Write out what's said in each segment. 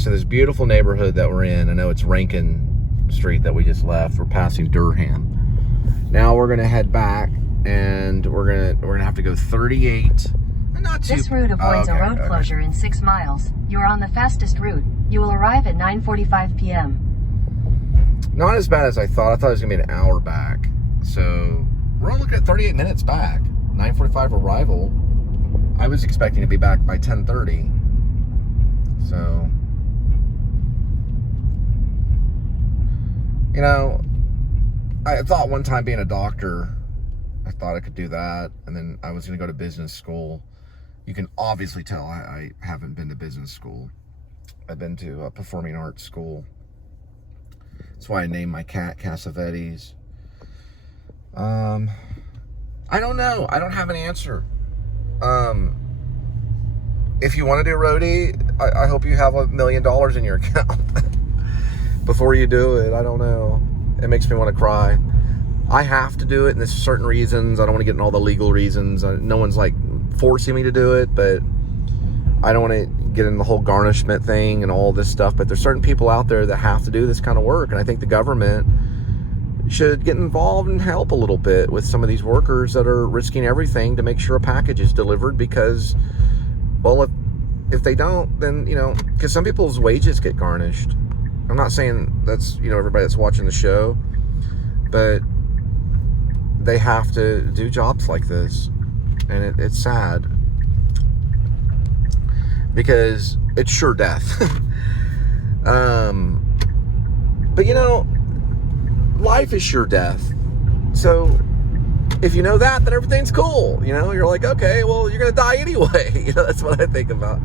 so this beautiful neighborhood that we're in, I know it's Rankin Street that we just left. We're passing Durham. Now we're gonna head back, and we're gonna have to go 38. Not too. This route avoids a road closure in 6 miles. You are on the fastest route. You will arrive at 9:45 p.m. Not as bad as I thought. I thought it was gonna be an hour back. So we're only looking at 38 minutes back. 9:45 arrival. I was expecting to be back by 10:30. So, you know, I thought one time being a doctor, I thought I could do that, and then I was going to go to business school. You can obviously tell I haven't been to business school. I've been to a performing arts school. That's why I named my cat Cassavetes. I don't know. I don't have an answer. If you want to do roadie, I hope you have $1 million in your account before you do it. I don't know. It makes me want to cry. I have to do it, and there's certain reasons. I don't want to get in all the legal reasons. No one's like forcing me to do it, but I don't want to get in the whole garnishment thing and all this stuff. But there's certain people out there that have to do this kind of work, and I think the government should get involved and help a little bit with some of these workers that are risking everything to make sure a package is delivered, because, well, if they don't, then, you know, because some people's wages get garnished. I'm not saying that's, you know, everybody that's watching the show, but they have to do jobs like this, and it's sad, because it's sure death. But, you know, life is sure death. So if you know that, then everything's cool. You know, you're like, okay, well, you're going to die anyway. You know, that's what I think about.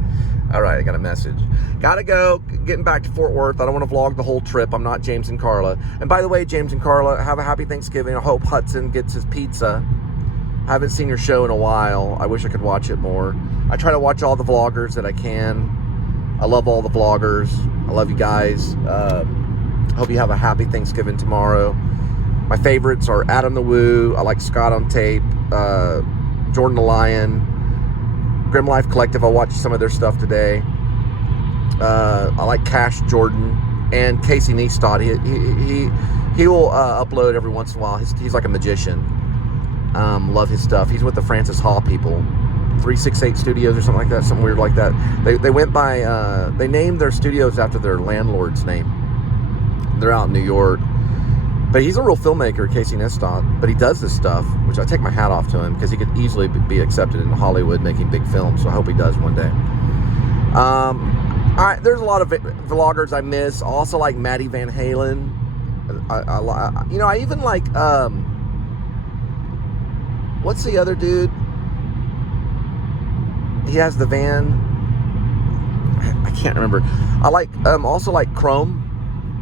All right, I got a message. Gotta go. Getting back to Fort Worth. I don't want to vlog the whole trip. I'm not James and Carla. And by the way, James and Carla, have a happy Thanksgiving. I hope Hudson gets his pizza. I haven't seen your show in a while. I wish I could watch it more. I try to watch all the vloggers that I can. I love all the vloggers. I love you guys. Hope you have a happy Thanksgiving tomorrow. My favorites are Adam the Woo. I like Scott on Tape. Jordan the Lion. Grim Life Collective. I watched some of their stuff today. I like Cash Jordan and Casey Neistat. He will upload every once in a while. He's like a magician. Love his stuff. He's with the Francis Hall people. 368 Studios or something like that. Something weird like that. They went by, they named their studios after their landlord's name. They're out in New York. But he's a real filmmaker, Casey Neistat. But he does this stuff, which I take my hat off to him, because he could easily be accepted in Hollywood making big films. So I hope he does one day. All right, there's a lot of vloggers I miss. I also like Maddie Van Halen. I even like, what's the other dude? He has the van. I can't remember. I like, also like Chrome.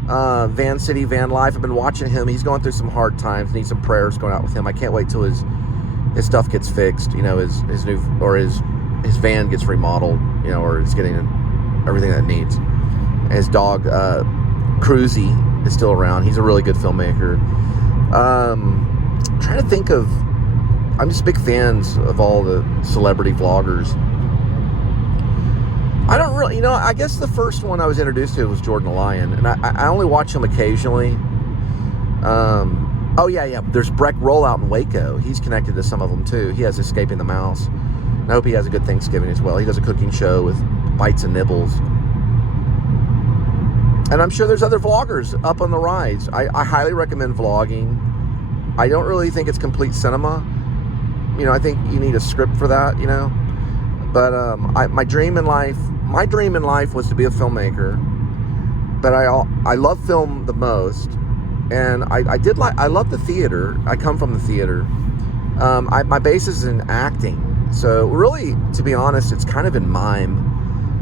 Van City, Van Life. I've been watching him. He's going through some hard times. Need some prayers going out with him. I can't wait till his stuff gets fixed. You know, his new, or his van gets remodeled. You know, or it's getting everything that it needs. And his dog, Cruzy, is still around. He's a really good filmmaker. Trying to think of. I'm just big fans of all the celebrity vloggers. I don't really, you know, I guess the first one I was introduced to was Jordan the Lion, and I only watch him occasionally. Oh yeah, there's Breck Rollout in Waco. He's connected to some of them too. He has Escaping the Mouse. And I hope he has a good Thanksgiving as well. He does a cooking show with Bites and Nibbles. And I'm sure there's other vloggers up on the rise. I highly recommend vlogging. I don't really think it's complete cinema. You know, I think you need a script for that, you know. But my dream in life was to be a filmmaker. But I love film the most, and I love the theater. I come from the theater. My base is in acting, so really, to be honest, it's kind of in mime.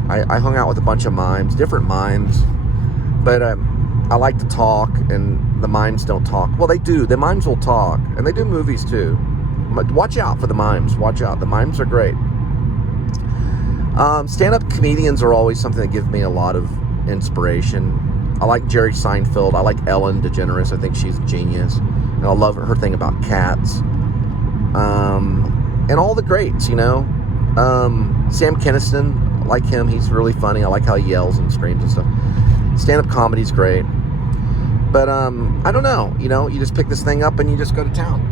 I hung out with a bunch of mimes, different mimes, but I like to talk, and the mimes don't talk. Well, they do. The mimes will talk, and they do movies too. But watch out for the mimes. Watch out. The mimes are great. Stand-up comedians are always something that give me a lot of inspiration. I like Jerry Seinfeld. I like Ellen DeGeneres. I think she's a genius. And I love her thing about cats. And all the greats, you know. Sam Kinison. like him. He's really funny. I like how he yells and screams and stuff. Stand-up comedy's great. But I don't know. You know, you just pick this thing up and you just go to town.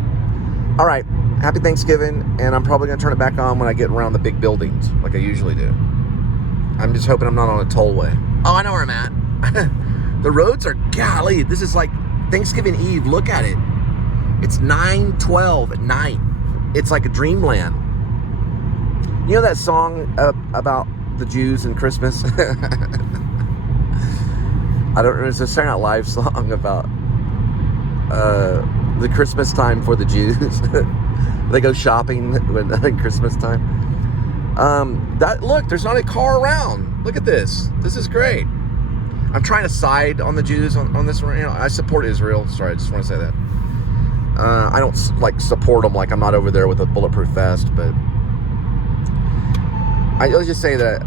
All right. Happy Thanksgiving. And I'm probably going to turn it back on when I get around the big buildings like I usually do. I'm just hoping I'm not on a tollway. Oh, I know where I'm at. The roads are, golly, this is like Thanksgiving Eve. Look at it. It's 9:12 at night. It's like a dreamland. You know that song about the Jews and Christmas? I don't know. It's a Saturday Night Live song about the Christmas time for the Jews. They go shopping when Christmas time. Look, there's not a car around. Look at this. This is great. I'm trying to side on the Jews on this. You know, I support Israel. Sorry, I just want to say that. I don't like support them like I'm not over there with a bulletproof vest, but let's just say that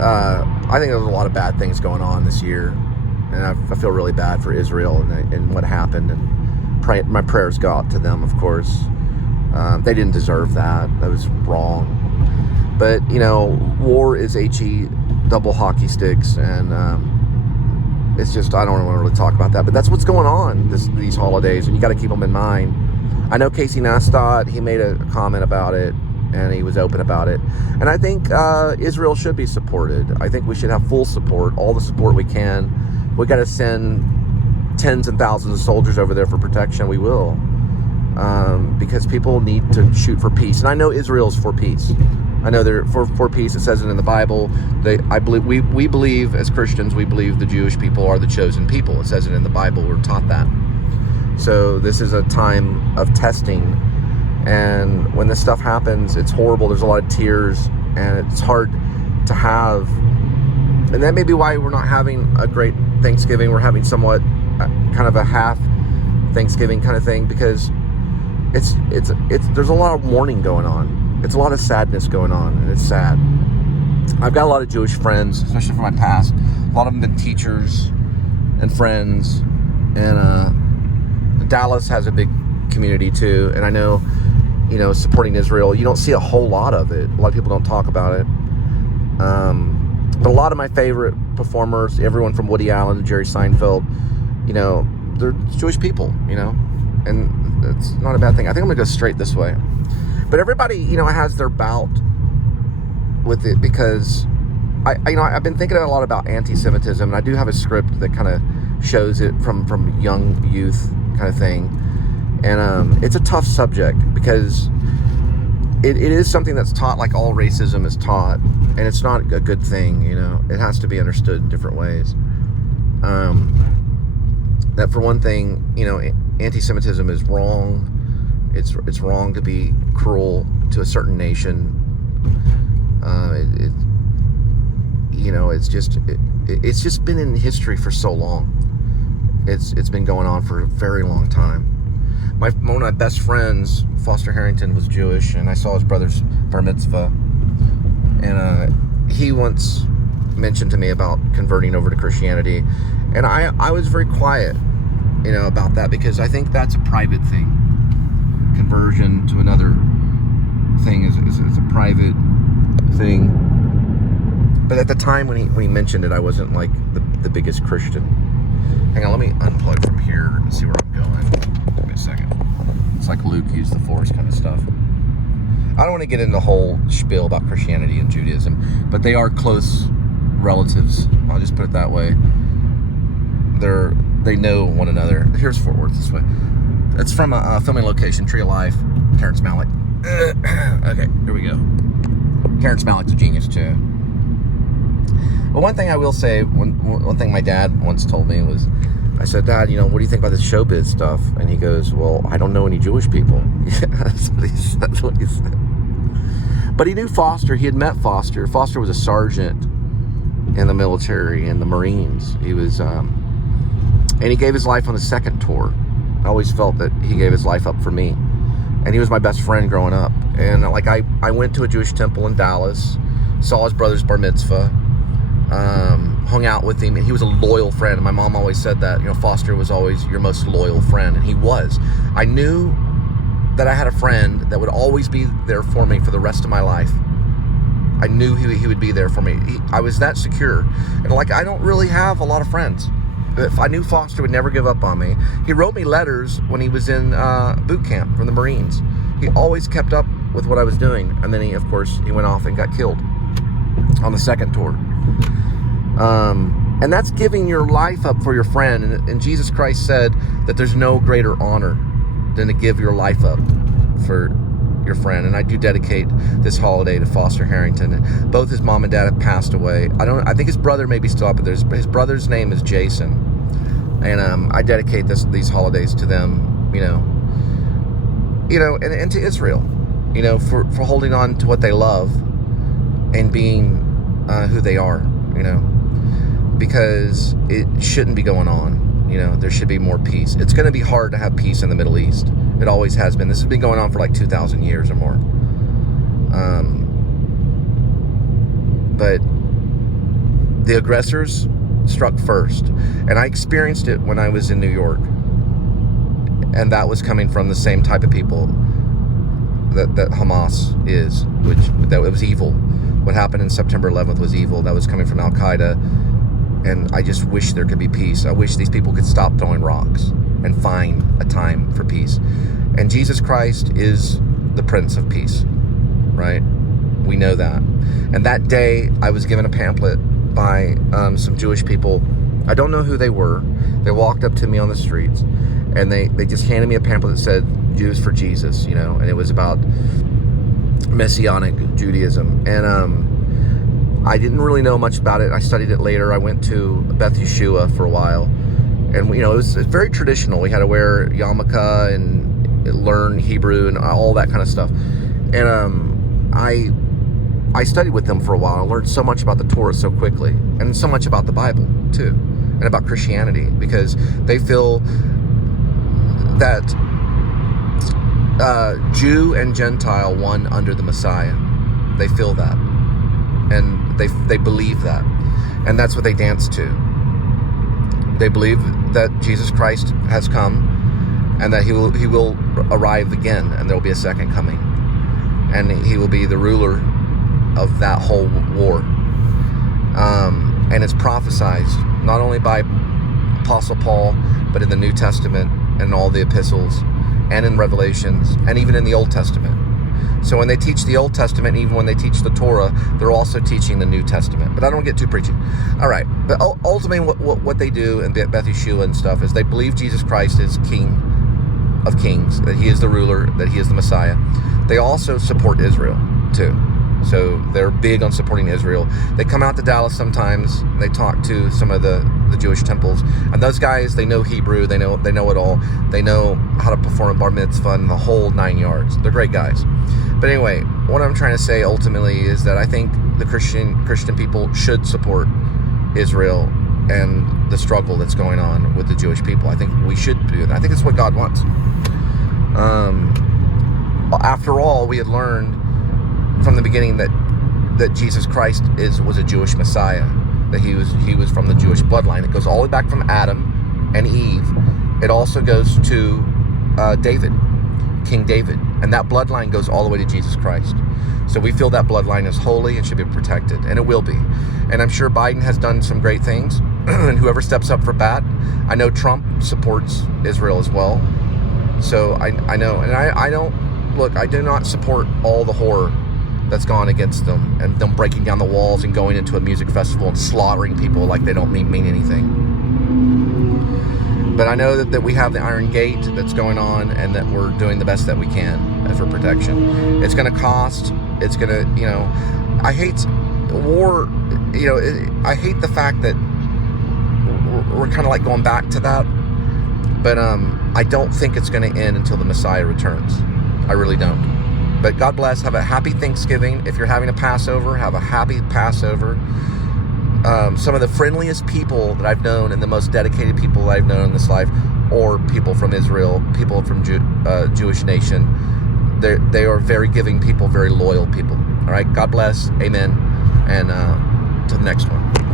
I think there's a lot of bad things going on this year, and I feel really bad for Israel and what happened. And my prayers go out to them, of course. They didn't deserve that. That was wrong. But you know, war is HE double hockey sticks, and it's just, I don't want to really talk about that, but that's what's going on these holidays, and you got to keep them in mind. I know Casey Neistat, he made a comment about it, and he was open about it. And I think Israel should be supported. I think we should have full support, all the support we can. We got to send tens and thousands of soldiers over there for protection. We will, because people need to shoot for peace. And I know Israel's for peace. I know they're for peace. It says it in the Bible. We believe as Christians, we believe the Jewish people are the chosen people. It says it in the Bible. We're taught that. So this is a time of testing, and when this stuff happens, it's horrible. There's a lot of tears, and it's hard to have. And that may be why we're not having a great Thanksgiving. We're having somewhat kind of a half Thanksgiving kind of thing, because it's there's a lot of mourning going on. It's a lot of sadness going on, and it's sad. I've got a lot of Jewish friends, especially from my past. A lot of them have been teachers and friends, and Dallas has a big community too. And I know, you know, supporting Israel, you don't see a whole lot of it. A lot of people don't talk about it. But a lot of my favorite performers, everyone from Woody Allen to Jerry Seinfeld, you know, they're Jewish people, you know, and it's not a bad thing. I think I'm gonna go straight this way. But everybody, you know, has their bout with it, because I've been thinking a lot about anti-Semitism, and I do have a script that kind of shows it from young youth kind of thing. And it's a tough subject, because it is something that's taught like all racism is taught, and it's not a good thing, you know. It has to be understood in different ways. That for one thing, you know, anti-Semitism is wrong. It's wrong to be cruel to a certain nation. You know, it's just been in history for so long. It's been going on for a very long time. One of my best friends, Foster Harrington, was Jewish, and I saw his brother's bar mitzvah, and he once mentioned to me about converting over to Christianity, and I was very quiet, you know, about that, because I think that's a private thing. Conversion to another thing is a private thing. But at the time when he mentioned it, I wasn't like the biggest Christian. Hang on, let me unplug from here and see where I'm going. Give me a second. It's like Luke used the Force kind of stuff. I don't want to get into the whole spiel about Christianity and Judaism, but they are close relatives. I'll just put it that way. They know one another. Here's Fort Worth this way. It's from a filming location, Tree of Life, Terrence Malick. Okay, here we go. Terrence Malick's a genius too. But one thing I will say, one thing my dad once told me was, I said, Dad, you know, what do you think about this showbiz stuff? And he goes, well, I don't know any Jewish people. Yeah, that's what he said. But he knew Foster. He had met Foster. Foster was a sergeant in the military, in the Marines. He was, and he gave his life on the second tour. I always felt that he gave his life up for me. And he was my best friend growing up. And like I went to a Jewish temple in Dallas, saw his brother's bar mitzvah, hung out with him, and he was a loyal friend. And my mom always said that, you know, Foster was always your most loyal friend, and he was. I knew that I had a friend that would always be there for me for the rest of my life. I knew he would be there for me. I was that secure. And like, I don't really have a lot of friends. If I knew Foster would never give up on me. He wrote me letters when he was in boot camp from the Marines. He always kept up with what I was doing. And then of course, he went off and got killed on the second tour. And that's giving your life up for your friend. And Jesus Christ said that there's no greater honor than to give your life up for your friend. And I do dedicate this holiday to Foster Harrington. Both his mom and dad have passed away. I think his brother may be still up, but his brother's name is Jason. And I dedicate these holidays to them, and to Israel, for holding on to what they love and being who they are, because it shouldn't be going on. There should be more peace. It's going to be hard to have peace in the Middle East. It always has been. This has been going on for like 2,000 years or more. But the aggressors struck first. And I experienced it when I was in New York. And that was coming from the same type of people that Hamas is, that it was evil. What happened in September 11th was evil. That was coming from Al-Qaeda. And I just wish there could be peace. I wish these people could stop throwing rocks and find a time for peace. And Jesus Christ is the Prince of Peace, right? We know that. And that day, I was given a pamphlet by some Jewish people. I don't know who they were. They walked up to me on the streets, and they just handed me a pamphlet that said, Jews for Jesus, and it was about Messianic Judaism. And I didn't really know much about it. I studied it later. I went to Beth Yeshua for a while. And, it was very traditional. We had to wear yarmulke and learn Hebrew and all that kind of stuff. And I studied with them for a while. I learned so much about the Torah so quickly, and so much about the Bible, too, and about Christianity, because they feel that Jew and Gentile won under the Messiah. They feel that. And they believe that. And that's what they dance to. They believe that Jesus Christ has come, and that he will arrive again, and there will be a second coming. And he will be the ruler of that whole war. And it's prophesied not only by Apostle Paul, but in the New Testament and all the epistles, and in Revelations, and even in the Old Testament. So when they teach the Old Testament, even when they teach the Torah, they're also teaching the New Testament. But I don't get too preachy. All right. But ultimately, what they do in Beth Yeshua and stuff is they believe Jesus Christ is King of Kings, that he is the ruler, that he is the Messiah. They also support Israel, too. So they're big on supporting Israel. They come out to Dallas sometimes. They talk to some of the Jewish temples. And those guys, they know Hebrew. They know it all. They know how to perform a bar mitzvah and the whole 9 yards. They're great guys. But anyway, what I'm trying to say ultimately is that I think the Christian people should support Israel and the struggle that's going on with the Jewish people. I think we should do that. I think it's what God wants. After all, we had learned from the beginning that Jesus Christ was a Jewish Messiah, that he was from the Jewish bloodline. It goes all the way back from Adam and Eve. It also goes to David, King David, and that bloodline goes all the way to Jesus Christ. So we feel that bloodline is holy and should be protected, and it will be. And I'm sure Biden has done some great things, and whoever steps up for that. I know Trump supports Israel as well. So I know, and I don't, look, I do not support all the horror that's gone against them, and them breaking down the walls and going into a music festival and slaughtering people like they don't mean anything. But I know that we have the Iron Gate that's going on, and that we're doing the best that we can for protection. It's going to cost. It's going to, I hate war. I hate the fact that we're kind of like going back to that. But I don't think it's going to end until the Messiah returns. I really don't. But God bless. Have a happy Thanksgiving. If you're having a Passover, have a happy Passover. Some of the friendliest people that I've known and the most dedicated people that I've known in this life, or people from Israel, people from Jewish nation. They are very giving people, very loyal people. All right. God bless. Amen. And till the next one.